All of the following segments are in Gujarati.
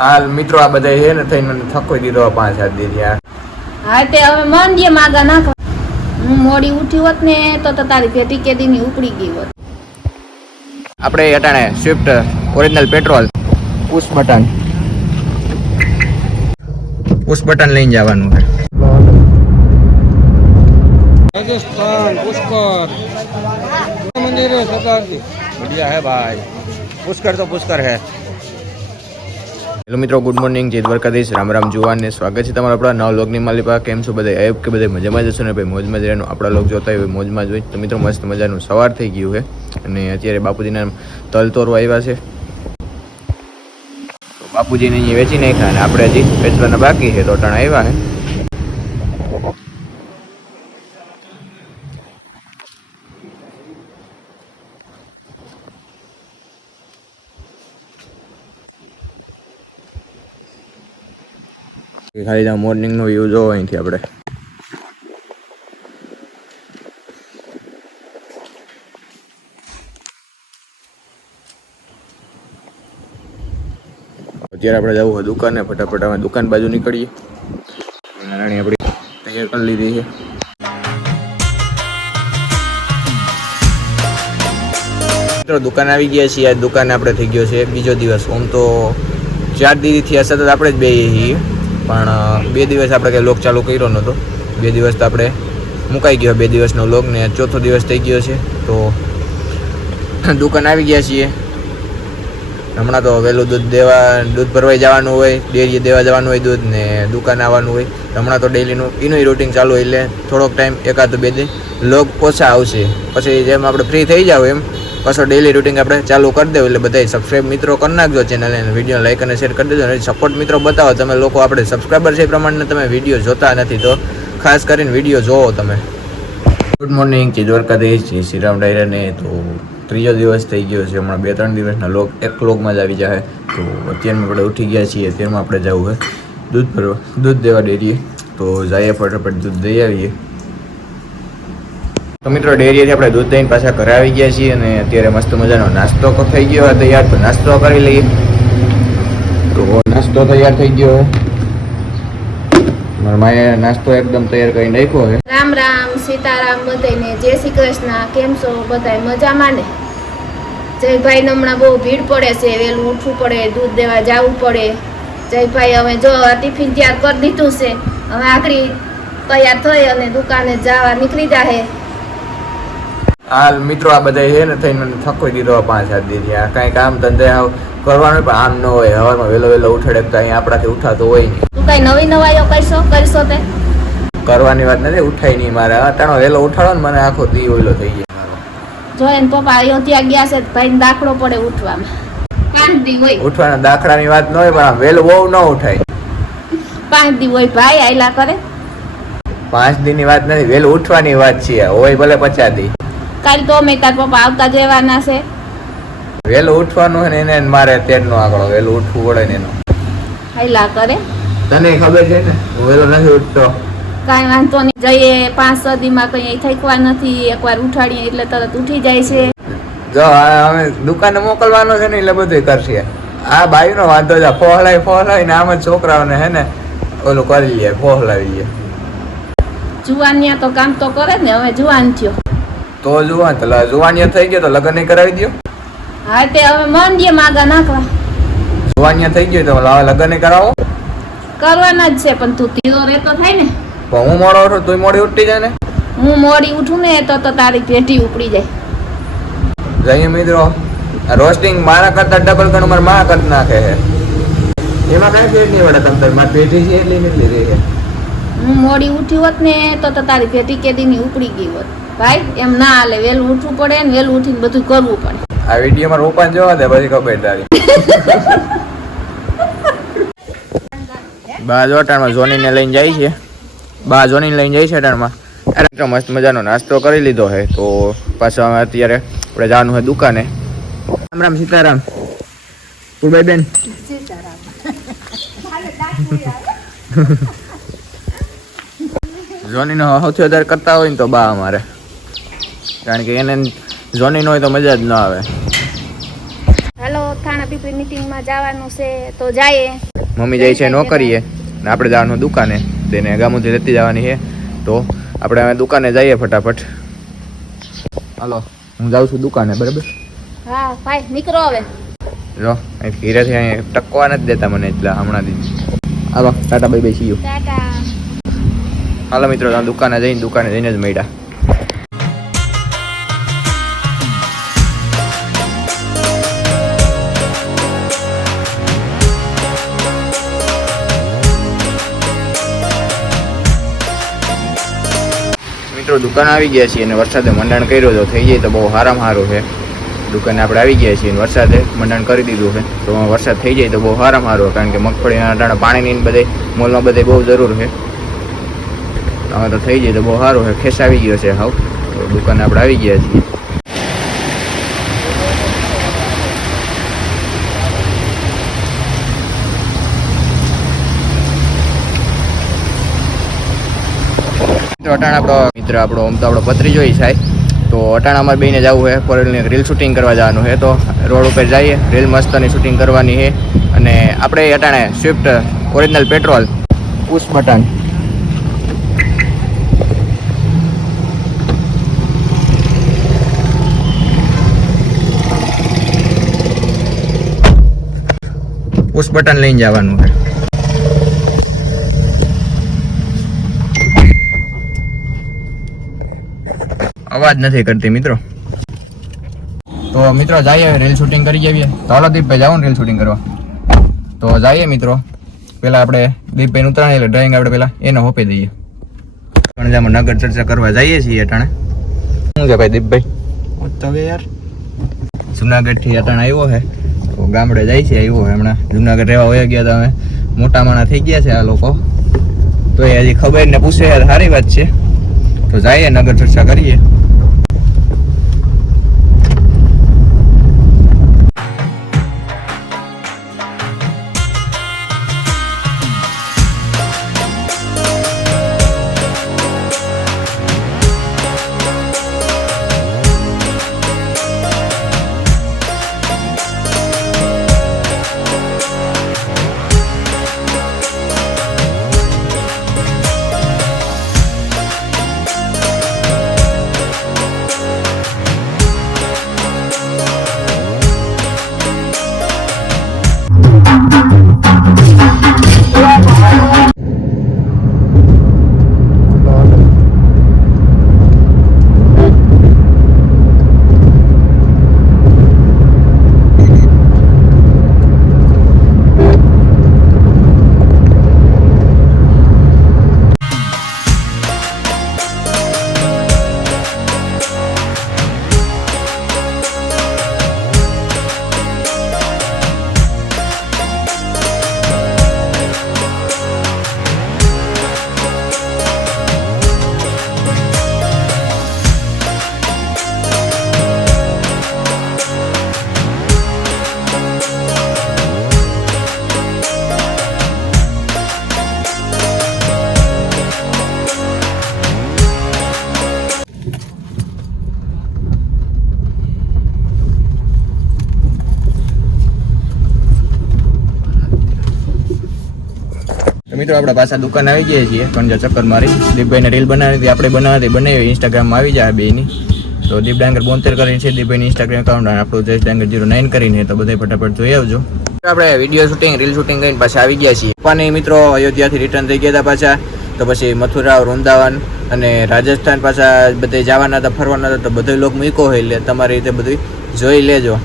હાલ મિત્રો આ બધા હે ને થઈને મને થકોઈ દીધો 5-7 દી થયા. હા તે હવે મંડીએ માગા નાખો. હું મોડી ઉઠી હોત ને તો તારી ભેટી કેદીની ઉપડી ગઈ હોત. આપણે અટાણે Swift original petrol push button લઈને જવાનું છે. राजस्थान पुष्कर मंदिर है सरदार जी बढ़िया है भाई. पुष्कर है. હેલો મિત્રો, ગુડ મોર્નિંગ, જય દ્વારકાધીશ, રામ રામ જુવાન ને સ્વાગત છે તમારા આપણા નવા લોગની માલિકા. કેમ છો બધા? આયોગ કે બધા મજામાં જશો ને ભાઈ? મોજમાં જ રહેવાનું. આપણા લોગ જોતા હોય મોજમાં જ હોય. તો મિત્રો મસ્ત મજાનું સવાર થઈ ગયું છે અને અત્યારે બાપુજીના તલ તોરવા આવ્યા છે. તો બાપુજીને અહીંયા વેચી નાખ્યા અને આપણે હજી વેચવાના બાકી છે. તો અટાણા આવ્યા છે. ખાલી મોર્નિંગ નો વ્યૂ જોવો અહીંથી આપણે. અત્યારે આપણે જવું હોય દુકાને. ફટાફટ અમે દુકાન બાજુ નીકળીએ. નાની આપણી તૈયાર કરી લીધી છે. મિત્રો દુકાન આવી ગયા છીએ. આજ દુકાને આપણે થઈ ગયો છે બીજો દિવસ. આમ તો 4 દિવસથી સતત આપણે જ બેહીએ છીએ, પણ 2 દિવસ આપણે કંઈ લોક ચાલુ કર્યો નહોતો. 2 દિવસ તો આપણે મુકાઈ ગયો. 2 દિવસનો લોક ને 4થો દિવસ થઈ ગયો છે. તો દુકાન આવી ગયા છીએ. હમણાં તો વહેલું દૂધ ભરવાઈ જવાનું હોય, ડેરીએ દેવા જવાનું હોય દૂધ, ને દુકાન આવવાનું હોય. હમણાં તો ડેલીનું એનું રૂટિન ચાલુ હોય, એટલે થોડોક ટાઈમ 1-2 દિન લોક ઓછા આવશે. પછી જેમ આપણે ફ્રી થઈ જાવ એમ પાછો ડેલી રૂટિન આપણે ચાલુ કરી દેવું. એટલે બધા સબસ્ક્રાઈબ મિત્રો કરી નાખજો ચેનલને, વિડીયો લાઈક અને શેર કરી દેજો. અને સપોર્ટ મિત્રો બતાવો. તમે લોકો આપણે સબસ્ક્રાઈબર છે એ પ્રમાણે તમે વિડીયો જોતા નથી, તો ખાસ કરીને વિડીયો જોવો તમે. ગુડ મોર્નિંગ, જય દ્વારકાધીશ, જય શ્રી રામ ડાયરાને. તો ત્રીજો દિવસ થઈ ગયો છે. હમણાં 2-3 દિવસના લોક એક લોગમાં જ આવી જાય. તો અત્યારમાં આપણે ઉઠી ગયા છીએ. અત્યારમાં આપણે જવું છે દૂધ ભરવા, દૂધ દેવા ડેરીએ. તો જઈએ ફટાફટ દૂધ દઈ આવીએ. તો મિત્રો ડેરીએથી આપણે દૂધ દઈને પાછા ઘરે આવી ગયા છીએ અને અત્યારે મસ્ત મજાનો નાસ્તો થઈ ગયો તૈયાર. તો નાસ્તો કરી લઈએ. તો નાસ્તો તૈયાર થઈ ગયો છે. મારા માએ નાસ્તો એકદમ તૈયાર કરી નાખ્યો છે. રામ રામ, સીતારામ બધાને, જય શ્રી કૃષ્ણ. કેમ છો બધા? મજામાં ને? જયભાઈ ને હમણાં બહુ ભીડ પડે છે, વહેલું ઉઠવું પડે, દૂધ દેવા જવું પડે. જયભાઈ હવે જો ટિફિન તૈયાર કરી દીધું છે. હવે આખરી તૈયાર થઈ અને દુકાને જવા નીકળી જાય. હાલ મિત્રો આ બધા છે ને થઈને મને થકોઈ દીધો 5-7 દી થયા. કાંઈ કામ ધંધે કરવાનું પણ આમ ન હોય. હવારમાં વહેલો ઉઠાડે તો અહીંયા આપણાથી ઉઠાતો હોય નહીં. તું કઈ નવી નવાઈઓ કરશો તે કરવાની વાત નથી, ઉઠાય નહીં મારે. અટાણો વહેલો ઉઠાડો ને મને આખો દી ઓઈલો થઈ જાય મારો. જો એને પપ્પા અયોધ્યા ગયા છે, ભાઈ દાખલો પડે ઉઠવામાં. 5 દી હોય ઉઠવાના દાખલાની વાત ન હોય, પણ આમ વહેલું બહુ ન ઉઠાય. 5 દી હોય ભાઈ, આયલા કરે. 5 દીની વાત નથી, વહેલું ઉઠવાની વાત છે. હોય ભલે 50 દી. કાલ તો અમે તાર પપ્પા આવતા જવાના છે. વહેલું ઉઠવાનું હોય ને એને મારે તેડનો આંકડો. વહેલું ઉઠવું પડે ને એનો. આયલા કરે. તને ખબર છે ને હું વહેલો નથી ઉઠતો. કાંઈ વાંધો નહીં, જઈએ 5-6 દીમાં કઈ થકવા નથી. એકવાર ઉઠાડીએ એટલે તરત ઉઠી જાય છે. જો અમે દુકાને મોકલવાનો છે ને એટલે બધું કરશે. આ બાઈનો વાંધો છે. ફોહલાવી ને આમ જ છોકરાઓને હે ને ઓલું કરી લઈએ, ફોહલાવીએ. જુવાનિયા તો કામ તો કરે ને. હવે જુવાન થયો તો જુવાનિયા થઈ ગયો તો લગ્ન નહીં કરાવી દો. હા તે હવે મંડીએ માગા નાખવા. જુવાનિયા થઈ ગયો તો લગ્ન નહીં કરાવો. કરવાના જ છે, પણ તું ધીરો રહેતો થાય ને. પણ હું મોડો ઉઠું તું મોડી ઉઠી જાય ને. હું મોડી ઉઠું ને તો તારી પેટી ઉપડી જાય. જઈએ મિત્રો, રોસ્ટિંગ મારા કરતા ડબલ ગણું મારા માં કરી નાખે છે. એમાં કાંઈ ફેર નહીં પડે. તમે મારી પેટી છે એટલી નીકળી રહી છે. હું મોડી ઉઠી હોત ને તો તારી પેટી કેદીની ઉપડી ગઈ હોત. ભાઈ એમ ના હાલે. વહેલું ઉઠવું પડે ને વહેલું ઉઠીને બધું કરવું પડે. આ વિડીયોમાં રોપાન જોવા દે પછી ખબર તારી. બા જોટાણમાં જોનીને લઈને જાય છે. બા જોનીને લઈને જાય છે અટાણમાં. અરે તો મસ્ત મજાનો નાસ્તો કરી લીધો છે. તો પાછો અમે અત્યારે આપણે જવાનું છે દુકાને. રામ રામ, સીતારામ. પુરભાઈ બેન જોનીનો સૌથી વધારે કરતા હોય ને તો બા અમારે. કારણ કે એને જોની ન હોય તો મજા જ ન આવે. હાલો, થાણા પીપળી મીટિંગમાં જવાનું છે તો જાય. મમ્મી જાય છે નોકરીએ ને આપણે જવાનું દુકાને, તેને ગામુથી લેતી જવાની છે. તો આપણે હવે દુકાને જઈએ ફટાફટ. હાલો, હું જાઉં છું દુકાને, બરાબર? હા ભાઈ નીકળો હવે. જો અહીં ઘીરેથી અહીં ટકવા નથી દેતા મને એટલા હમણાંથી. હાલો tata bye bye, see you. Tata. હાલો મિત્રો, દુકાને જઈને જ મળ્યા. મિત્રો દુકાન આવી ગયા છીએ અને વરસાદે મંડાણ કર્યો તો થઈ જાય તો બહુ સારામાં સારું છે. દુકાને આપણે આવી ગયા છીએ અને વરસાદે મંડાણ કરી દીધું છે, તો વરસાદ થઈ જાય તો બહુ સારામાં સારું, કારણ કે મગફળીના અટાણે પાણીની બધે મોલમાં બધે બહુ જરૂર છે. હવે તો થઈ જાય તો બહુ સારું છે. ખેસ આવી ગયો છે હાવ, તો દુકાને આપણે આવી ગયા છીએ. અટાણા આપણો આમ તો આપણો પત્રી જોઈ સાહેબ, તો અટાણા અમારે બેને જવું છે ફોરેલની રીલ શૂટિંગ કરવા જવાનું છે. તો રોડ ઉપર જઈએ, રીલ મસ્તની શૂટિંગ કરવાની છે. અને આપણે અટાણે Swift original petrol push button. Push button લઈને જવાનું છે. અવાજ નથી કરતી મિત્રો. તો મિત્રો જઈએ રીલ શૂટિંગ કરી આવીએ. તો હાલો દીપભાઈ જાઓ ને રીલ શૂટિંગ કરવા. તો જઈએ મિત્રો, પેલા આપણે દીપભાઈ ઉતરાણી એટલે ડ્રાઈંગ આપણે પેલા એને હોપી દઈએ. પણ નગર ચર્ચા કરવા જઈએ છીએ અટાણે. શું છે ભાઈ દીપભાઈ? હવે યાર જુનાગઢ થી અટાણે આવ્યો છે, તો ગામડે જાય છે. આવ્યો છે હમણાં, જુનાગઢ રહેવા વયા ગયા હતા. અમે મોટા માણા થઈ ગયા છે આ લોકો, તો એ હજી ખબર ને પૂછે યાર, સારી વાત છે. તો જઈએ નગર ચર્ચા કરીએ. મિત્રો આપણે પાછા દુકાન આવી ગયા છીએ, પણ જો ચક્કર મારી દીપભાઈને રીલ બનાવી હતી, આપણે બનાવી ઇન્સ્ટાગ્રામમાં આવી જાય બેની. તો દીપ ડાંગર 72 કરીને છે દીપભાઈની ઇન્સ્ટાગ્રામ એકાઉન્ટ, અને આપણું જયેશ ડાંગર 09 કરીને, તો બધા ફટાફટ જોઈ આવજો. આપણે વિડીયો શૂટિંગ રીલ શૂટિંગ કરીને પાછા આવી ગયા છીએ. પપ્પાને મિત્રો અયોધ્યાથી રિટર્ન થઈ ગયા હતા પાછા, તો પછી મથુરા, વૃંદાવન અને રાજસ્થાન પાછા બધે જવાના હતા, ફરવાના હતા. તો બધો લોક મૂકો હોય એટલે તમારી રીતે બધું જોઈ લેજો.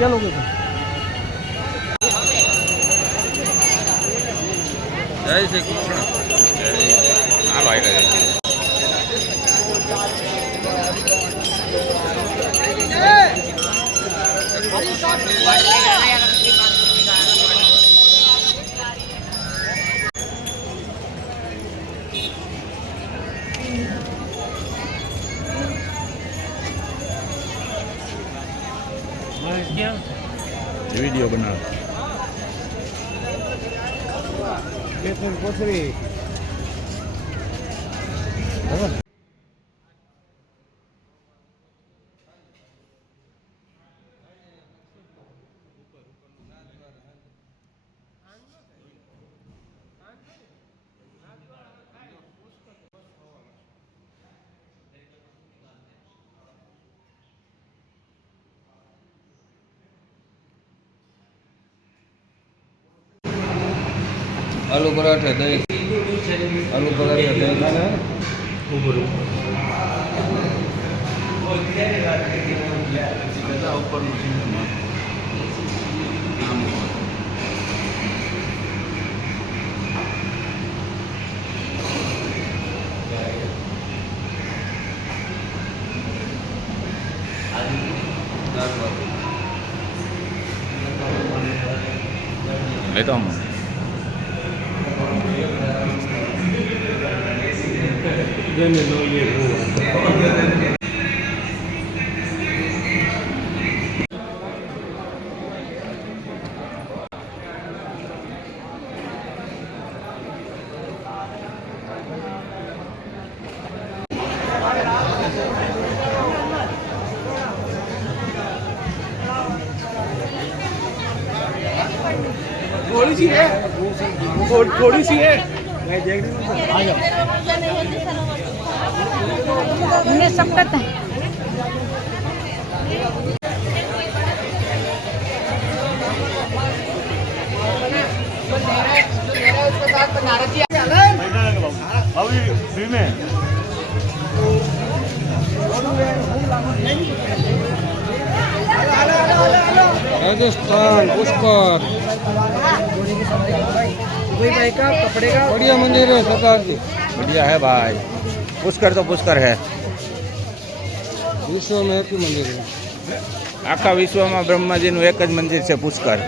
क्या लोगे तुम? जय श्री कृष्ण. हालो आई गए. वीडियो बना आलू पराठा दही आलू पराठा दही खाना है લેતો આમ थोड़ी सी है सब करते हैं राजस्थान पुष्कर बढ़िया मंदिर है सरकार की बढ़िया है भाई पुष्कर तो पुष्कर है विश्व में एक ही मंदिर है આખા વિશ્વમાં બ્રહ્માજીનું એક જ મંદિર છે પુષ્કર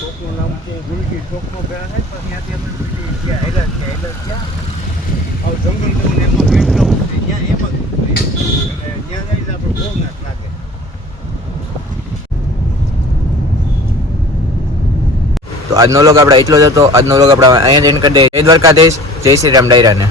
ચોકનું નામ છે ગુલકી ચોકમાં ગયા ને તો ત્યાંથી અમે ગયા હેલા ગયા જંગલ જવું એમાં બેઠા હોય ત્યાં એમાં એટલે ત્યાં જઈને આપણે ભોગનાથ લાગે. તો આજનો લોગ આપણે એટલો જ હતો. આજનો લોગ આપણે અહીંયા જ એન્ડ કરી દઈએ. જય દ્વારકાધીશ, જય શ્રી રામ ડાયરાને.